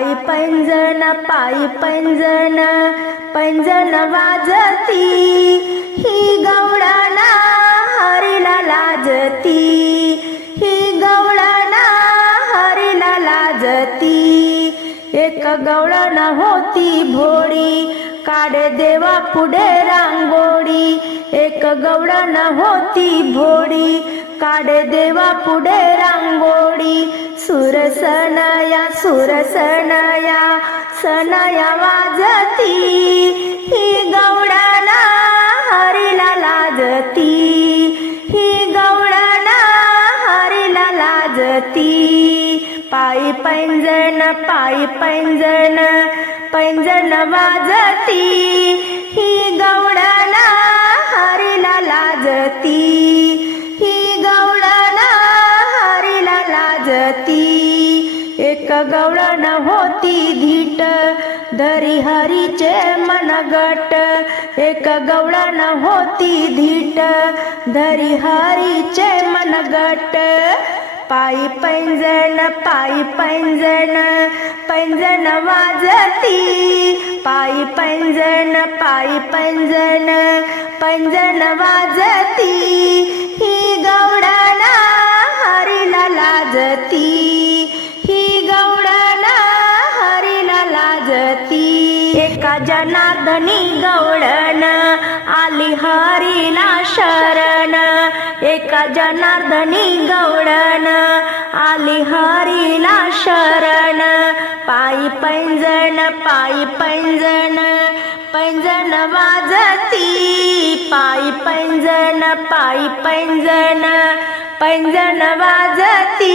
पायी पैंजण पायी पैंजण पैंजण वाजती. ही गवळाना हरीला लाजती. ही गवळाना हरीला लाजती. एक गवळण होती भोळी काढे देवा पुढे रांगोळी. एक गवळण होती भोळी काढे देवा पुढे रांगोळी. सुरसनया सुरसनया सनया वाजती. ही गवळण हरीला लाजती. ही गवडाना हरीला लाजती. पायी पैंजण पायी पैंजण पैंजण वाजती. ही गवळण एक गवळण होती धीट धरी हरीचे मनगट. एक गवळण होती धीट धरी हरीचे मनगट. पायी पैंजण पायी पैंजण पैंजण वाजती. पायी पैंजण पायी पैंजण पैंजण वाजती. ही गवळण एका जनार्दनी गवळण आली हरीला शरण. एका जनार्दनी गवळण आली हरीला शरण. पायी पैंजण पायी पैंजण पैंजण वाजती. पायी पैंजण पायी पैंजण पैंजण वाजती.